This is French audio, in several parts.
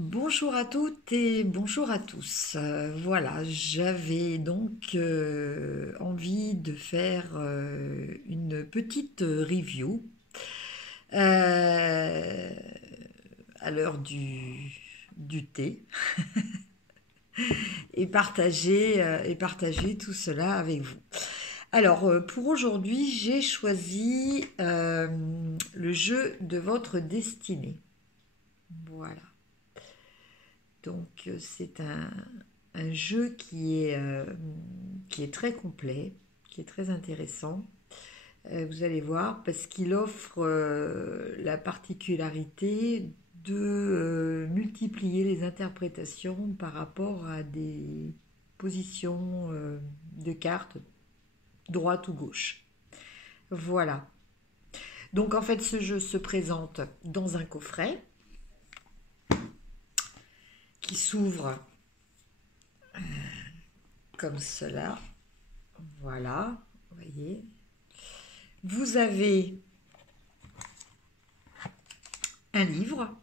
Bonjour à toutes et bonjour à tous. Voilà, j'avais donc envie de faire une petite review euh, à l'heure du thé et partager tout cela avec vous. Alors, pour aujourd'hui, j'ai choisi le jeu de votre destinée. Voilà. Donc c'est un jeu qui est très complet, qui est très intéressant. Vous allez voir, parce qu'il offre la particularité de multiplier les interprétations par rapport à des positions de cartes, droite ou gauche. Voilà. Donc en fait, ce jeu se présente dans un coffret qui s'ouvre comme cela. Voilà, vous voyez. Vous avez un livre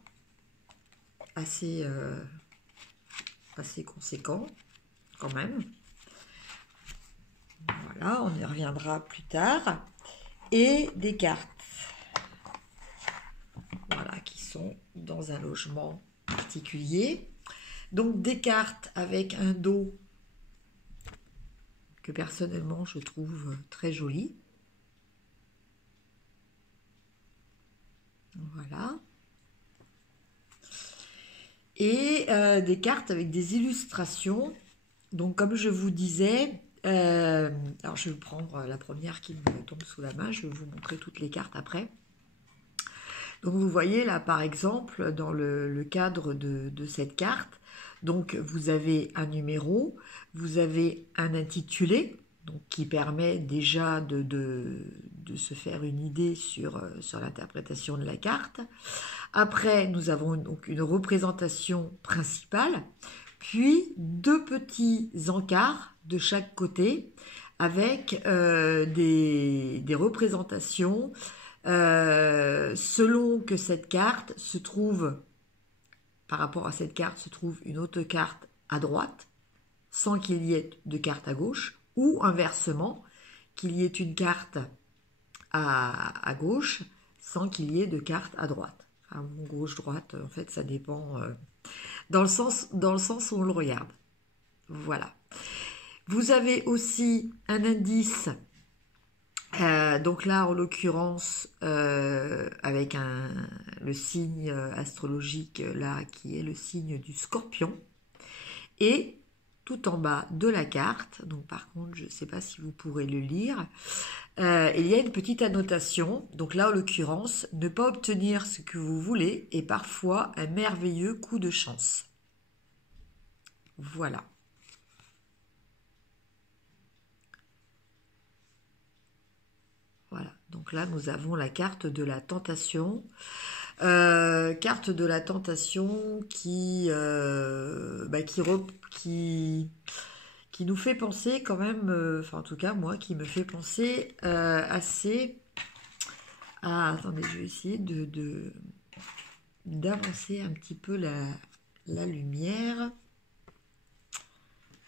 assez, assez conséquent quand même. Voilà, on y reviendra plus tard. Et des cartes. Voilà, qui sont dans un logement particulier. Donc des cartes avec un dos que personnellement je trouve très joli. Voilà. Et des cartes avec des illustrations. Donc comme je vous disais, alors je vais prendre la première qui me tombe sous la main, je vais vous montrer toutes les cartes après. Donc vous voyez là par exemple dans le cadre de cette carte, donc vous avez un numéro, vous avez un intitulé, donc qui permet déjà de se faire une idée sur l'interprétation de la carte. Après nous avons donc une représentation principale, puis deux petits encarts de chaque côté avec des représentations selon que cette carte se trouve, par rapport à cette carte, se trouve une autre carte à droite, sans qu'il y ait de carte à gauche, ou inversement, qu'il y ait une carte à gauche, sans qu'il y ait de carte à droite. Enfin, gauche-droite, en fait, ça dépend dans le sens où on le regarde. Voilà. Vous avez aussi un indice. Donc là, en l'occurrence, avec le signe astrologique là, qui est le signe du Scorpion, et tout en bas de la carte, donc par contre, je ne sais pas si vous pourrez le lire, il y a une petite annotation. Donc là, en l'occurrence, ne pas obtenir ce que vous voulez est parfois un merveilleux coup de chance. Voilà. Voilà, donc là nous avons la carte de la tentation. Carte de la tentation qui nous fait penser quand même, enfin en tout cas moi, qui me fait penser assez à... Attendez, je vais essayer d'avancer un petit peu la lumière.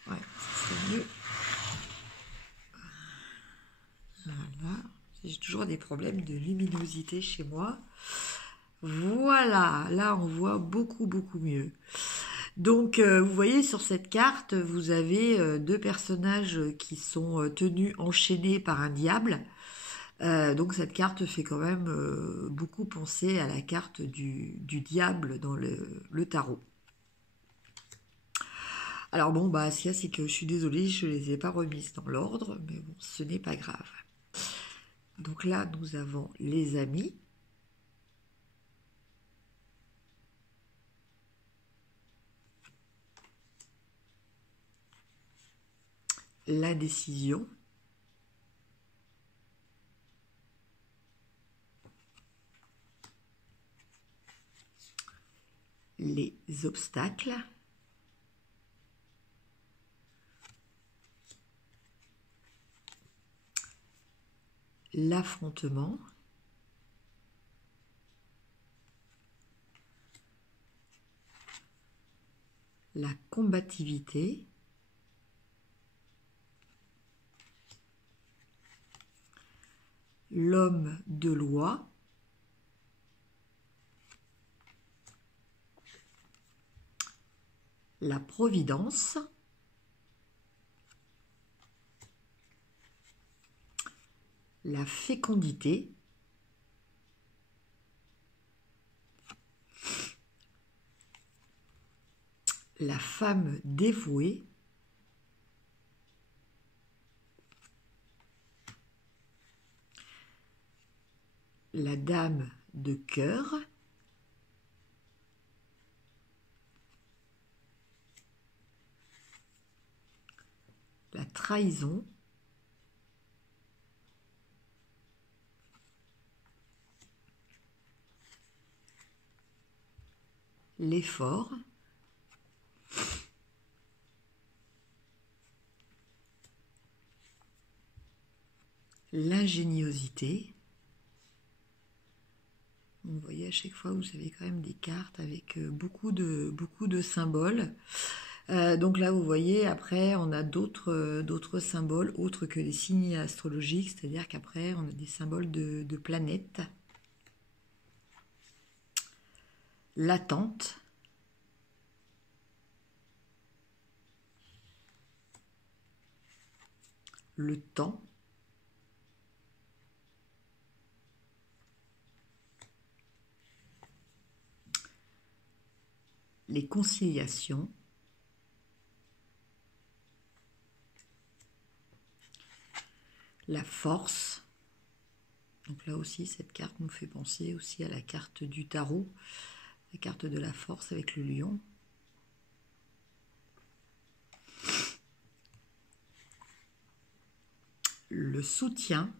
Ouais, ça serait mieux. Voilà. J'ai toujours des problèmes de luminosité chez moi. Voilà, là on voit beaucoup mieux. Donc vous voyez sur cette carte, vous avez deux personnages qui sont tenus enchaînés par un diable. Donc cette carte fait quand même beaucoup penser à la carte du diable dans le tarot. Alors bon, bah ce qu'il y a, c'est que je suis désolée, je ne les ai pas remises dans l'ordre, mais bon, ce n'est pas grave. Donc là, nous avons les amis. La décision. Les obstacles. L'affrontement. la combativité, l'homme de loi, la providence, la fécondité, la femme dévouée, la dame de cœur, la trahison, l'effort, l'ingéniosité. Vous voyez, à chaque fois, vous avez quand même des cartes avec beaucoup de symboles. Donc là, vous voyez, après, on a d'autres symboles autres que les signes astrologiques, c'est-à-dire qu'après, on a des symboles de planètes. L'attente. Le temps. Les conciliations. La force. Donc là aussi, cette carte nous fait penser aussi à la carte du tarot, la carte de la force avec le lion. Le soutien.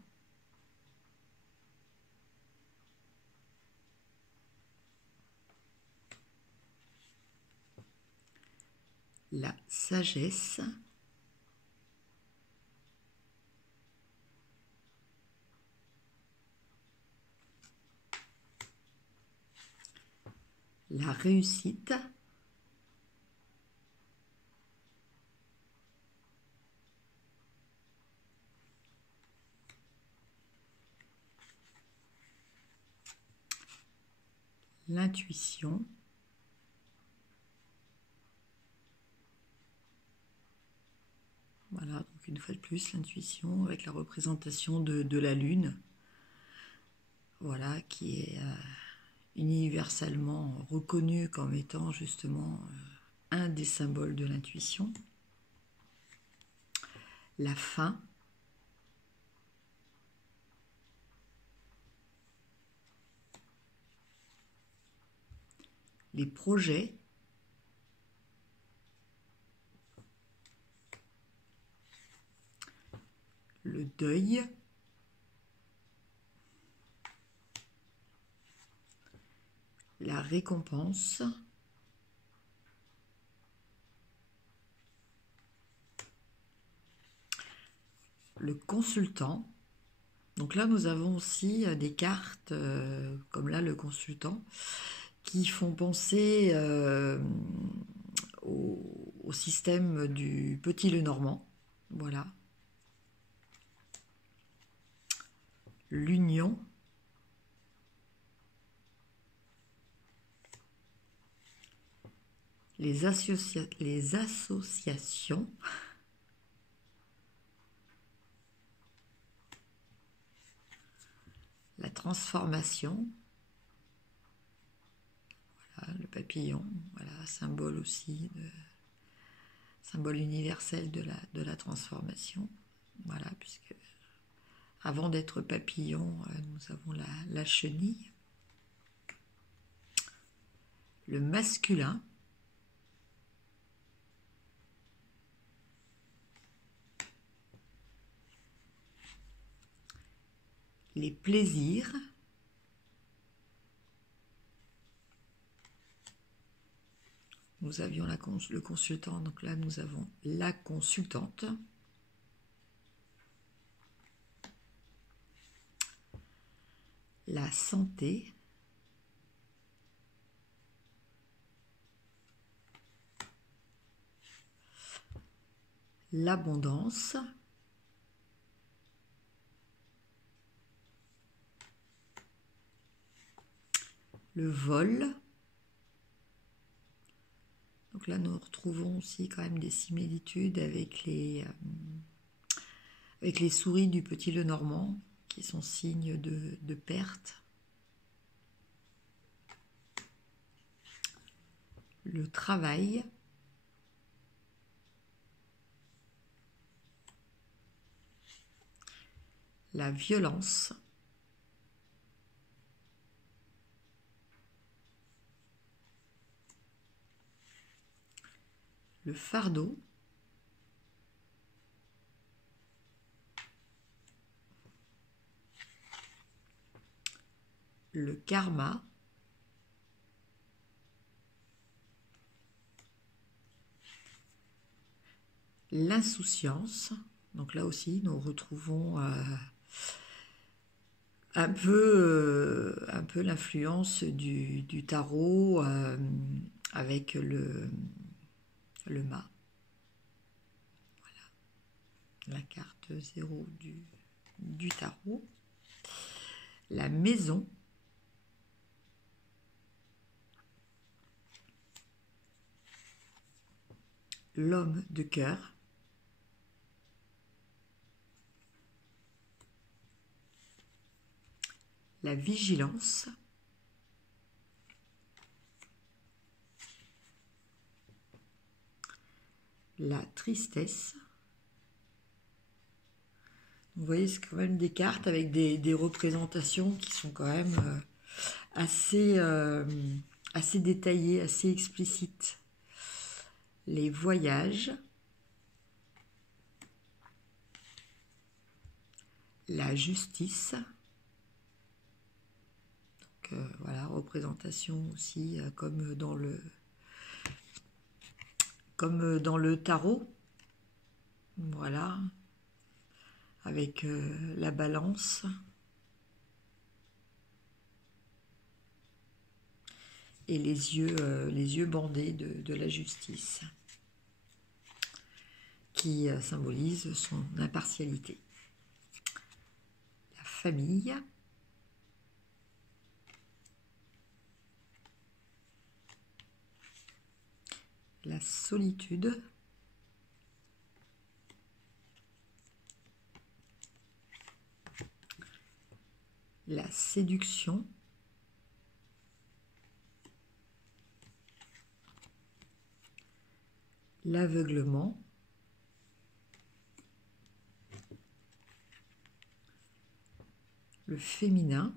La sagesse. La réussite. L'intuition. Voilà, donc une fois de plus, l'intuition avec la représentation de la lune. Voilà, qui est universellement reconnue comme étant justement un des symboles de l'intuition. La fin. Les projets. Le deuil. La récompense. Le consultant. Donc là, nous avons aussi des cartes, comme là, le consultant, qui font penser au système du Petit Lenormand. Voilà. L'union. Les associations. La transformation. Voilà, le papillon. Voilà, symbole aussi, symbole universel de la transformation. Voilà, puisque avant d'être papillon, nous avons la chenille. Le masculin. Les plaisirs. Nous avions le consultant, donc là nous avons la consultante. La santé. l'abondance, le vol. Donc là, nous retrouvons aussi quand même des similitudes avec les souris du Petit Lenormand, qui sont signes de perte. Le travail, la violence, le fardeau, le karma, l'insouciance. Donc là aussi, nous retrouvons un peu l'influence du tarot avec le mât. Voilà, la carte 0 du tarot. La maison. L'homme de cœur. La vigilance. La tristesse. Vous voyez, c'est quand même des cartes avec des représentations qui sont quand même assez détaillées, assez explicites. Les voyages. La justice. Donc, voilà, représentation aussi comme dans le tarot. Voilà. Avec la balance. Et les yeux bandés de la justice, qui symbolise son impartialité. La famille. La solitude. La séduction. L'aveuglement. Le féminin.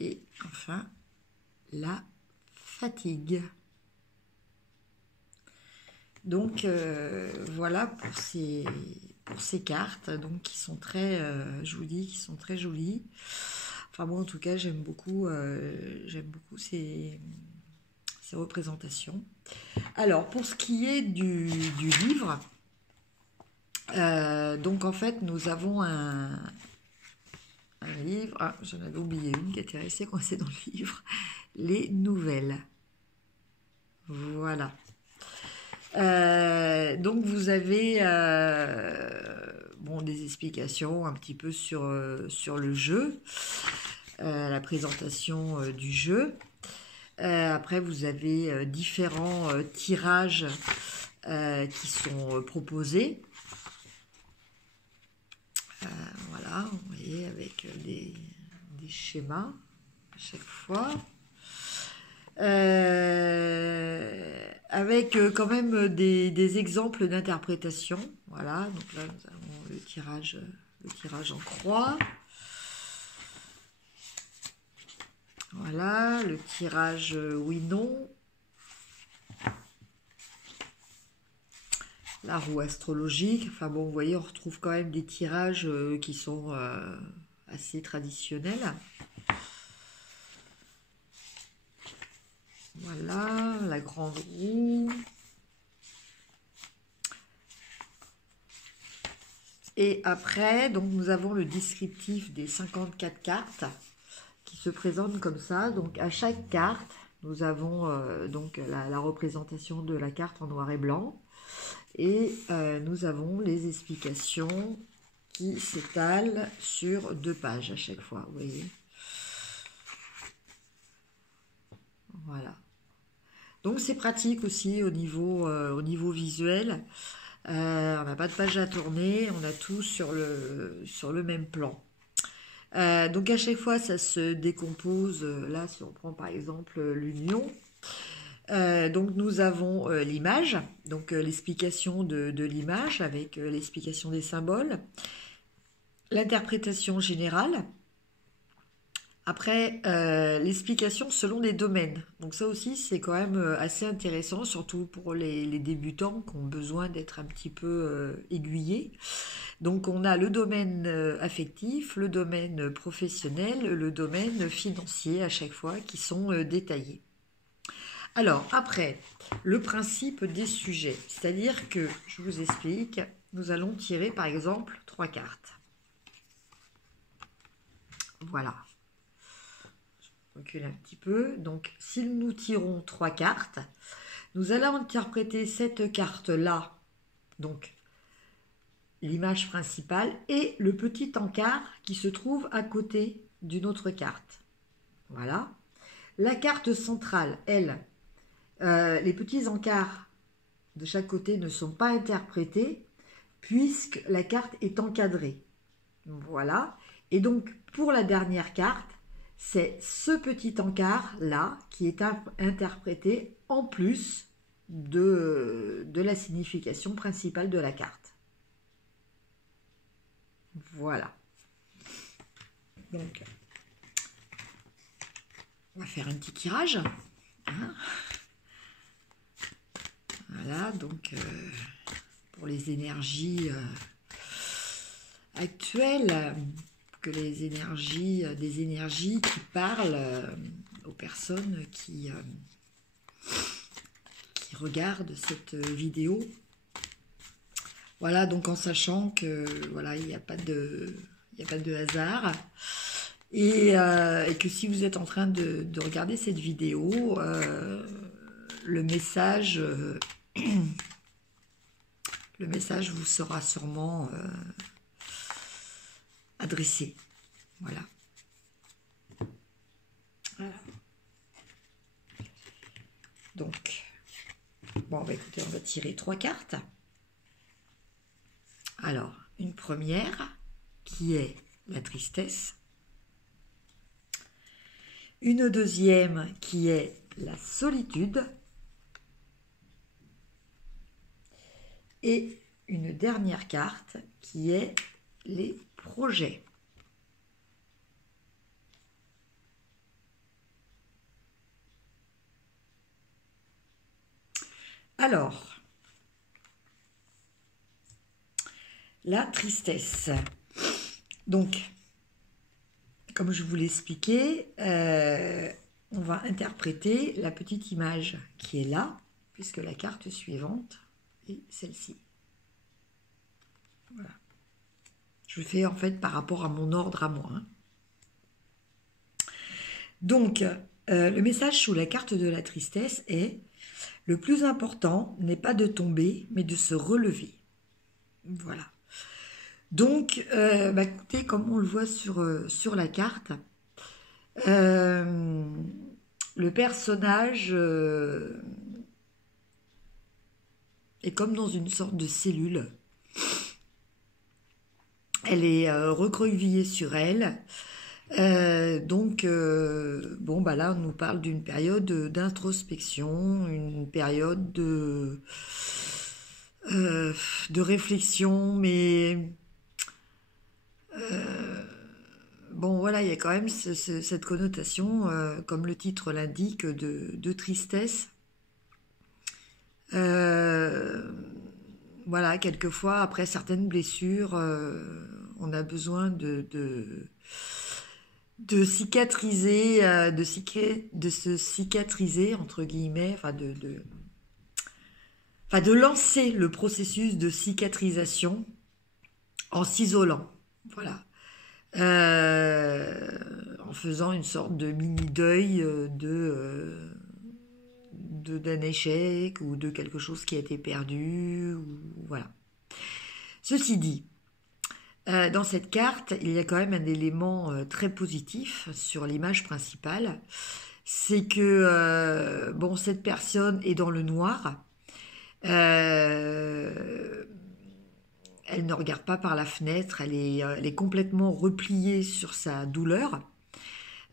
Et enfin, la fatigue. Donc, voilà pour ces cartes, donc qui sont très, je vous dis, qui sont très jolies. Enfin, moi, en tout cas, j'aime beaucoup ces représentations. Alors, pour ce qui est du livre, donc en fait, nous avons un livre, j'en avais oublié une qui était restée coincée dans le livre, les nouvelles. Voilà. Donc vous avez des explications un petit peu sur le jeu, la présentation du jeu. Après, vous avez différents tirages qui sont proposés. Voilà, vous voyez, avec des schémas à chaque fois. Avec quand même des exemples d'interprétation. Voilà, donc là, nous avons le tirage en croix. Voilà, le tirage oui-non. La roue astrologique. Enfin bon, vous voyez, on retrouve quand même des tirages qui sont assez traditionnels. Voilà, la grande roue. Et après, donc nous avons le descriptif des 54 cartes qui se présentent comme ça. Donc à chaque carte, nous avons donc la représentation de la carte en noir et blanc. Et nous avons les explications qui s'étalent sur 2 pages à chaque fois, vous voyez. Voilà. Donc c'est pratique aussi au niveau visuel. On n'a pas de page à tourner, on a tout sur le même plan. Donc à chaque fois ça se décompose. Là, si on prend par exemple l'union, donc nous avons l'image, donc l'explication de l'image avec l'explication des symboles, l'interprétation générale, après l'explication selon les domaines. Donc ça aussi c'est quand même assez intéressant, surtout pour les débutants qui ont besoin d'être un petit peu aiguillés. Donc on a le domaine affectif, le domaine professionnel, le domaine financier à chaque fois qui sont détaillés. Alors, après, le principe des sujets, c'est-à-dire que, je vous explique, nous allons tirer par exemple 3 cartes. Voilà. Je recule un petit peu. Donc, si nous tirons 3 cartes, nous allons interpréter cette carte-là, donc l'image principale, et le petit encart qui se trouve à côté d'une autre carte. Voilà. La carte centrale, elle, les petits encarts de chaque côté ne sont pas interprétés puisque la carte est encadrée. Voilà. Et donc, pour la dernière carte, c'est ce petit encart-là qui est interprété en plus de la signification principale de la carte. Voilà. Donc, on va faire un petit tirage. Hein. Voilà, donc pour les énergies actuelles, que les énergies, des énergies qui parlent aux personnes qui regardent cette vidéo. Voilà, donc en sachant que voilà, il n'y a pas de hasard. Et que si vous êtes en train de regarder cette vidéo, le message vous sera sûrement adressé. Voilà. Voilà. Donc, bon, bah, écoutez, on va tirer 3 cartes. Alors, une première qui est la tristesse. Une deuxième qui est la solitude. Et une dernière carte qui est les projets. Alors, la tristesse. Donc, comme je vous l'ai expliqué, on va interpréter la petite image qui est là, puisque la carte suivante est celle-ci. Voilà. Je le fais en fait par rapport à mon ordre à moi. Hein. Donc, le message sous la carte de la tristesse est « Le plus important n'est pas de tomber, mais de se relever. » Voilà. Donc, écoutez, comme on le voit sur la carte, le personnage est comme dans une sorte de cellule. Elle est recroquevillée sur elle. Donc, là, on nous parle d'une période d'introspection, une période de réflexion, mais voilà, il y a quand même cette connotation, comme le titre l'indique, de tristesse. Voilà, quelquefois, après certaines blessures, on a besoin de cicatriser, de se cicatriser, entre guillemets, de lancer le processus de cicatrisation en s'isolant. Voilà. En faisant une sorte de mini-deuil d'un échec ou de quelque chose qui a été perdu, ou, voilà. Ceci dit, dans cette carte, il y a quand même un élément très positif sur l'image principale, c'est que bon, cette personne est dans le noir, euh, elle ne regarde pas par la fenêtre, elle est complètement repliée sur sa douleur.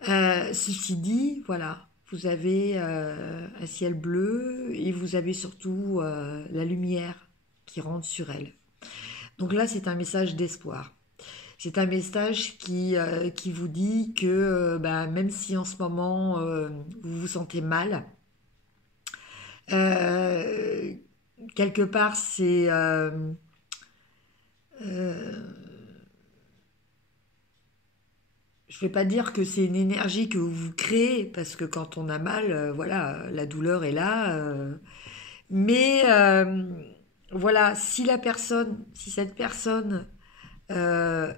Ceci dit, voilà, vous avez un ciel bleu et vous avez surtout la lumière qui rentre sur elle. Donc là, c'est un message d'espoir. C'est un message qui vous dit que bah, même si en ce moment vous vous sentez mal, euh, quelque part c'est euh, je ne vais pas dire que c'est une énergie que vous créez, parce que quand on a mal, voilà, la douleur est là. Mais voilà, si cette personne euh,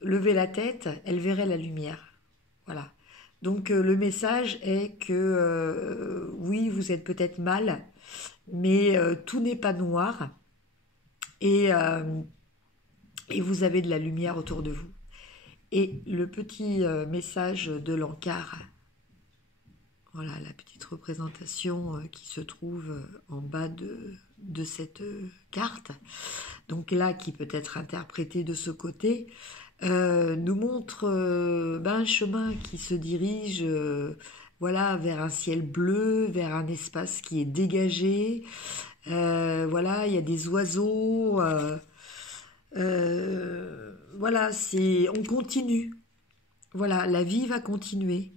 levait la tête, elle verrait la lumière. Voilà. Donc le message est que oui, vous êtes peut-être mal, mais tout n'est pas noir et, euh, et vous avez de la lumière autour de vous. Et le petit message de l'encart, voilà la petite représentation qui se trouve en bas de cette carte, donc là qui peut être interprétée de ce côté, nous montre ben, un chemin qui se dirige voilà, vers un ciel bleu, vers un espace qui est dégagé. Voilà, il y a des oiseaux. Voilà, on continue. Voilà, la vie va continuer.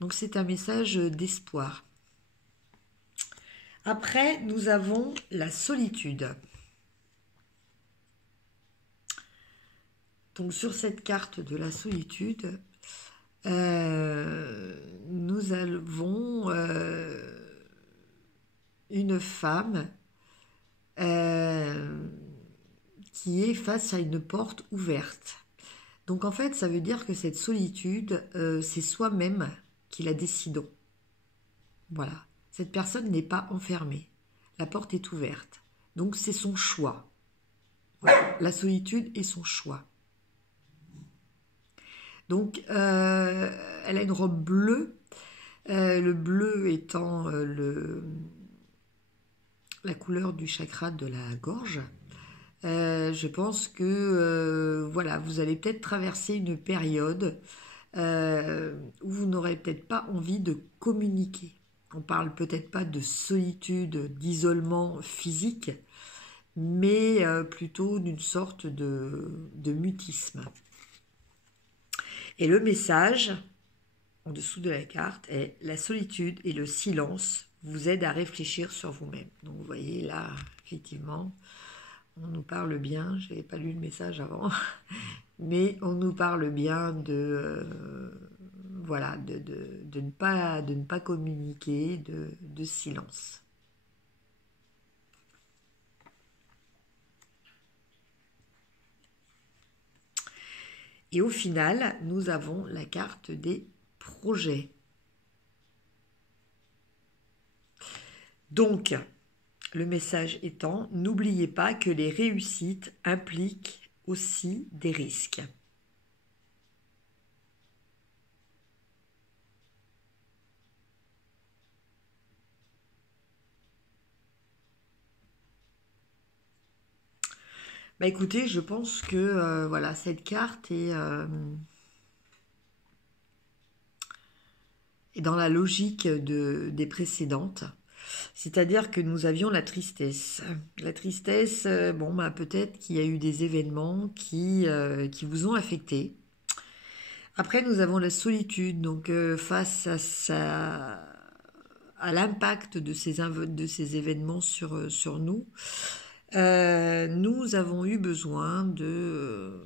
Donc c'est un message d'espoir. Après, nous avons la solitude. Donc sur cette carte de la solitude, nous avons une femme qui est face à une porte ouverte. Donc en fait, ça veut dire que cette solitude, c'est soi-même qui la décidons. Voilà. Cette personne n'est pas enfermée. La porte est ouverte. Donc c'est son choix. Voilà. La solitude est son choix. Donc elle a une robe bleue. Le bleu étant la couleur du chakra de la gorge. Je pense que voilà, vous allez peut-être traverser une période où vous n'aurez peut-être pas envie de communiquer. On parle peut-être pas de solitude, d'isolement physique, mais plutôt d'une sorte de mutisme. Et le message, en dessous de la carte, est: la solitude et le silence vous aident à réfléchir sur vous-même. Donc vous voyez là, effectivement, on nous parle bien, je n'avais pas lu le message avant, mais on nous parle bien voilà, de ne pas communiquer, de silence. Et au final, nous avons la carte des projets. Donc, le message étant, n'oubliez pas que les réussites impliquent aussi des risques. Bah écoutez, je pense que voilà, cette carte est dans la logique des précédentes. C'est-à-dire que nous avions la tristesse. La tristesse, bon, bah, peut-être qu'il y a eu des événements qui vous ont affecté. Après, nous avons la solitude. Donc, face à l'impact de ces événements sur nous, nous avons eu besoin de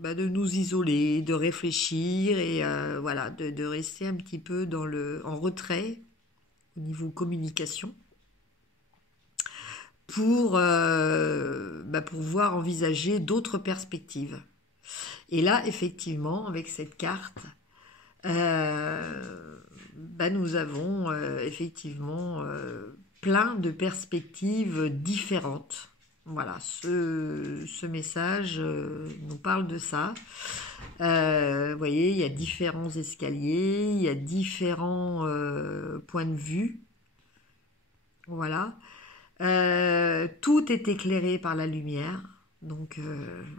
nous isoler, de réfléchir et voilà, de rester un petit peu en retrait au niveau communication pour pouvoir envisager d'autres perspectives. Et là, effectivement, avec cette carte, nous avons effectivement plein de perspectives différentes. Voilà, ce message nous parle de ça. Vous voyez, il y a différents escaliers, il y a différents points de vue. Voilà. Tout est éclairé par la lumière. Donc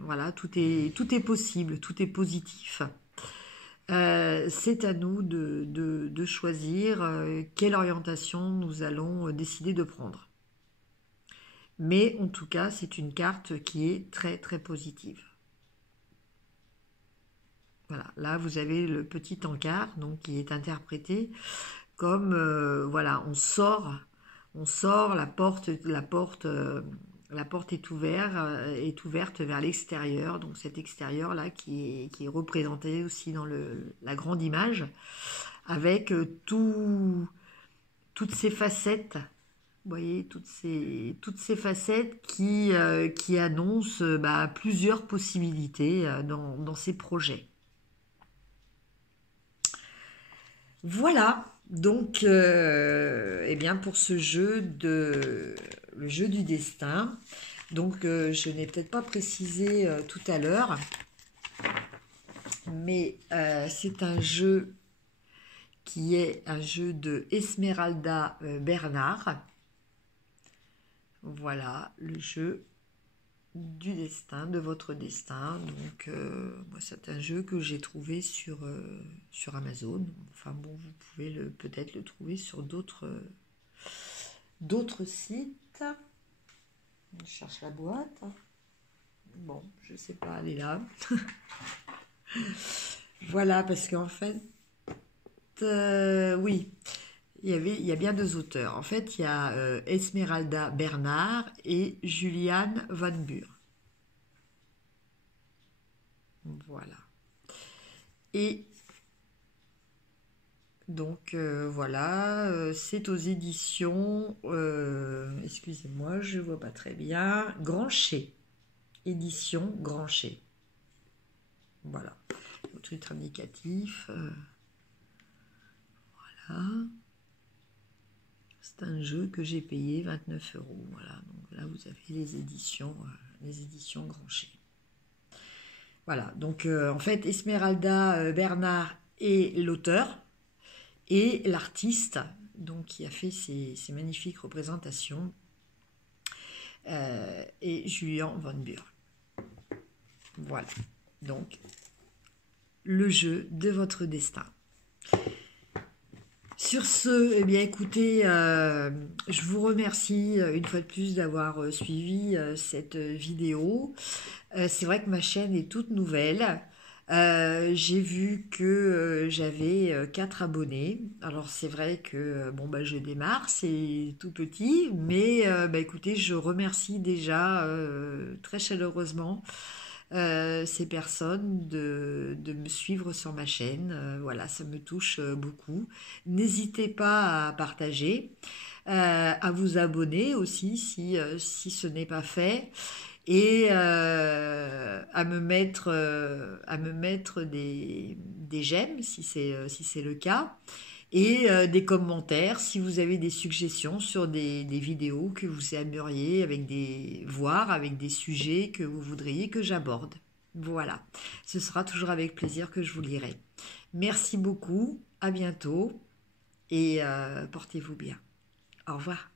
voilà, tout est possible, tout est positif. C'est à nous de choisir quelle orientation nous allons décider de prendre. Mais en tout cas, c'est une carte qui est très très positive. Voilà, là vous avez le petit encart donc qui est interprété comme voilà, on sort, la porte est ouverte vers l'extérieur, donc cet extérieur là qui est représenté aussi dans la grande image avec toutes ces facettes. Vous voyez, toutes ces facettes qui annoncent plusieurs possibilités dans ces projets. Voilà, donc eh bien pour ce jeu le jeu du destin. Donc je n'ai peut-être pas précisé tout à l'heure, mais c'est un jeu qui est un jeu de Esmeralda Bernard. Voilà, le jeu du destin, de votre destin. Donc, moi, c'est un jeu que j'ai trouvé sur Amazon. Enfin bon, vous pouvez peut-être le trouver sur d'autres sites. Je cherche la boîte. Bon, je sais pas, elle est là. Voilà, parce qu'en fait, oui. Il y a bien deux auteurs. En fait, il y a Esmeralda Bernard et Juliane Van Buur. Voilà. Et donc, voilà, c'est aux éditions, excusez-moi, je ne vois pas très bien, Grancher. Édition Grancher. Voilà. Autre titre indicatif. Voilà. C'est un jeu que j'ai payé 29 €. Voilà, donc là vous avez les éditions Grancher. Voilà, donc en fait Esmeralda Bernard est l'auteur et l'artiste donc qui a fait ces magnifiques représentations et Julian Van Buur. Voilà, donc le jeu de votre destin. Sur ce, eh bien écoutez, je vous remercie une fois de plus d'avoir suivi cette vidéo. C'est vrai que ma chaîne est toute nouvelle. J'ai vu que j'avais 4 abonnés. Alors c'est vrai que je démarre, c'est tout petit, mais écoutez, je remercie déjà très chaleureusement ces personnes de me suivre sur ma chaîne. Voilà, ça me touche beaucoup. N'hésitez pas à partager, à vous abonner aussi si ce n'est pas fait, et à me mettre des j'aime si c'est le cas, et des commentaires si vous avez des suggestions sur des vidéos que vous aimeriez voir avec des sujets que vous voudriez que j'aborde. Voilà, ce sera toujours avec plaisir que je vous lirai. Merci beaucoup, à bientôt et portez-vous bien. Au revoir.